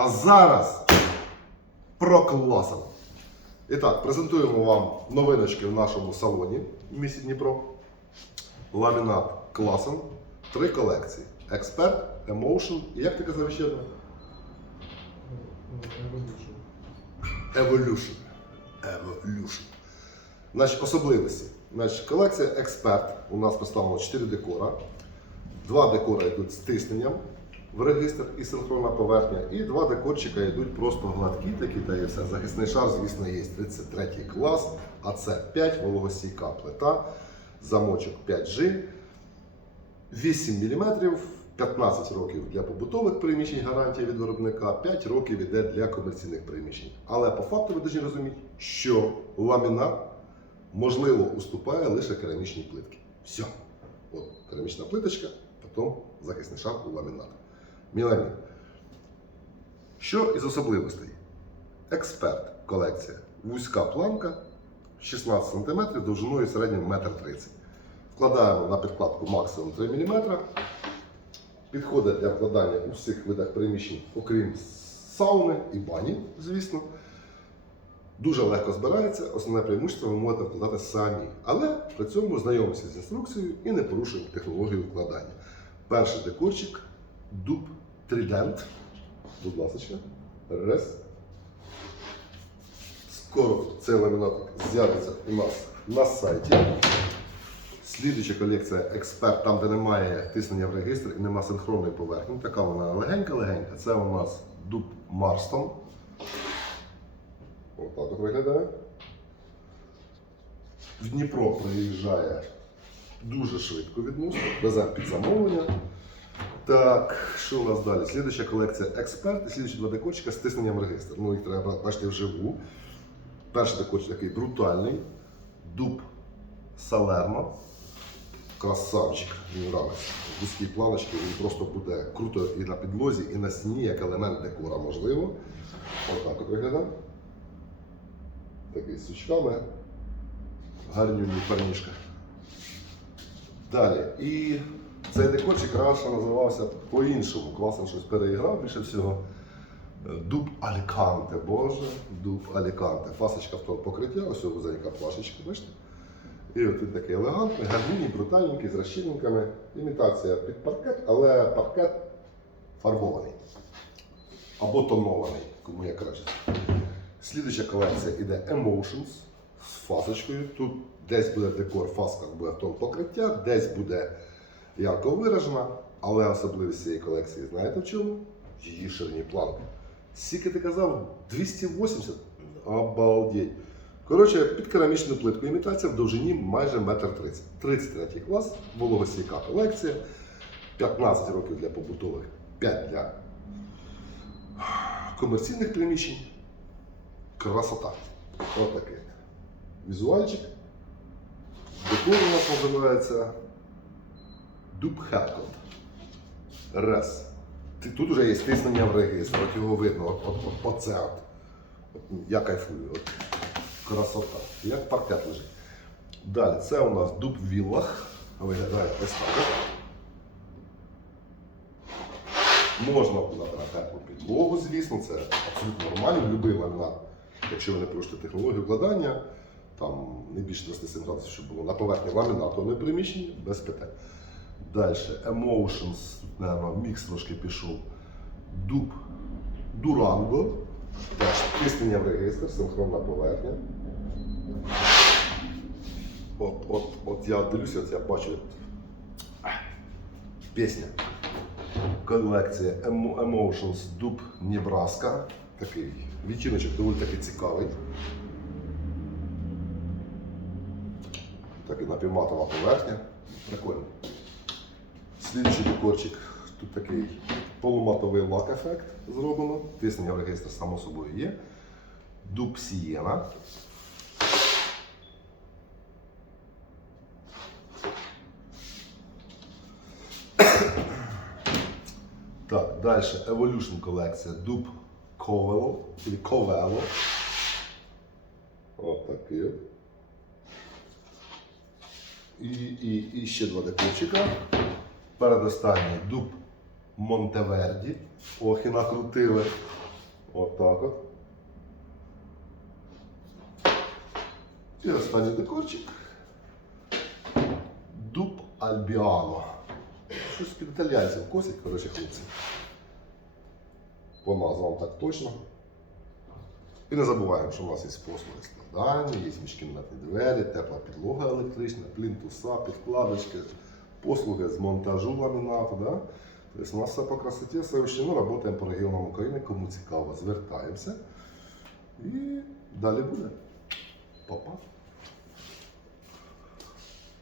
А зараз про класом. І так, презентуємо вам новиночки в нашому салоні в місті Дніпро. Ламінат класом. Три колекції: Експерт, Emotion і як ти казав ще одна? Evolution. Evolution. Значить, особливості. Значить, колекція Експерт. У нас поставлено 4 декора. Два декора йдуть з тисненням в регістр і синхронна поверхня. І два декорчика йдуть просто гладкі, такі та і все. Захисний шар, звісно, є 33 клас, а це 5 вологостійка плита, замочок 5G, 8 мм, 15 років для побутових приміщень гарантія від виробника, 5 років іде для комерційних приміщень. Але по факту ви повинні розуміти, що ламінат можливо уступає лише керамічній плитки. Все. От керамічна плиточка, потім захисний шар у ламінат. Міламін. Що із особливостей? Експерт колекція. Вузька планка 16 см довжиною середньо 1,30 м. Вкладаємо на підкладку максимум 3 мм. Підходить для вкладання у всіх видах приміщень, окрім сауни і бані, звісно. Дуже легко збирається, основне преимущество ви можете вкладати самі. Але при цьому знайомитися з інструкцією і не порушуємо технологію вкладання. Перший декорчик дуб Тридент. Будь ласка. Раз. Скоро цей ламінат з'явиться у нас на сайті. Слідуюча колекція Експерт, там, де немає тиснення в регістр і немає синхронної поверхні. Така вона легенька-легенька. Це у нас дуб Марстон. Отак от виглядає. В Дніпро приїжджає дуже швидко відносно, веземо під замовлення. Так, що у нас далі? Слідуюча колекція Експерт і слідуючі два декорчика з тисненням регістру. Ну, їх треба бачити вживу. Перший декорчик такий брутальний. Дуб Салермо. Красавчик, мені нравиться. Вузькі планочки, він просто буде круто і на підлозі, і на стіні, як елемент декора, можливо. Отак от виглядає. Такий з сучками. Гарнюній парнішка. Далі. І цей декорчик раніше називався по-іншому. Класно щось переіграв більше всього. Дуб Аліканте, боже, дуб Аліканте. Фасочка в тому покриття, ось вузенька плашечка, бачите? І от він такий елегантний, гарненький, брутальненький, з розчинниками. Імітація під паркет, але паркет фарбований. Або тонований, кому як краще. Слідуюча колекція іде Emotions з фасочкою. Тут десь буде декор, фаска буде в тому покриття, десь буде ярко виражена, але особливість цієї колекції знаєте в чому? Її ширині планки. Скільки ти казав? 280? Обалдеть. Коротше, під керамічну плитку імітація в довжині майже 1,30 м. 33 клас, вологостійка колекція, 15 років для побутових, 5 для комерційних приміщень. Красота. Отакий. Візуальчик. Декор у нас називається Дуб Хеткот. Раз. Тут вже є стиснення в регістр, от його видно, от, от, от, оце от. От Я кайфую. От. Красота. Як паркет лежить. Далі, це у нас дуб віллах. Виглядає ось так. Можна на підлогу, звісно, це абсолютно нормально. Любий ламінат, якщо ви не порушите технологію вкладання, там не більше 27 градусів, щоб було на поверхні ламінату, не приміщенні, без питань. Далі, Emotions, наверное, мікс трошки пішов. Дуб Дуранго. Теж тиснення в регістр, синхронна поверхня. От, от, от я дивлюся, от я бачу. Пісня. Колекція Emotions Дуб Небраска. Такий відтіночок доволі таки цікавий. Такий напівматова поверхня. Прикольно. Слідчий декорчик. Тут такий полуматовий лак-ефект зроблено. Тиснення в регістр само собою є. Дуб Сієна. Так, далі Evolution колекція. Дуб Ковело. Чи Ковело. От такий. от. І, і, і ще два декорчика. Передостанній дуб Монтеверді. Ох, і накрутили. От от. І останній декорчик. Дуб Альбіано. Щось під італійцем косять, коротше, хлопці. По назвам так точно. І не забуваємо, що у нас є послуги складання, є міжкімнатні двері, тепла підлога електрична, плінтуса, підкладочки, послуги з монтажу ламінату. Да? Тобто у нас все по все учтено, працюємо по регіонам України, кому цікаво, звертаємося. І далі буде. Па-па.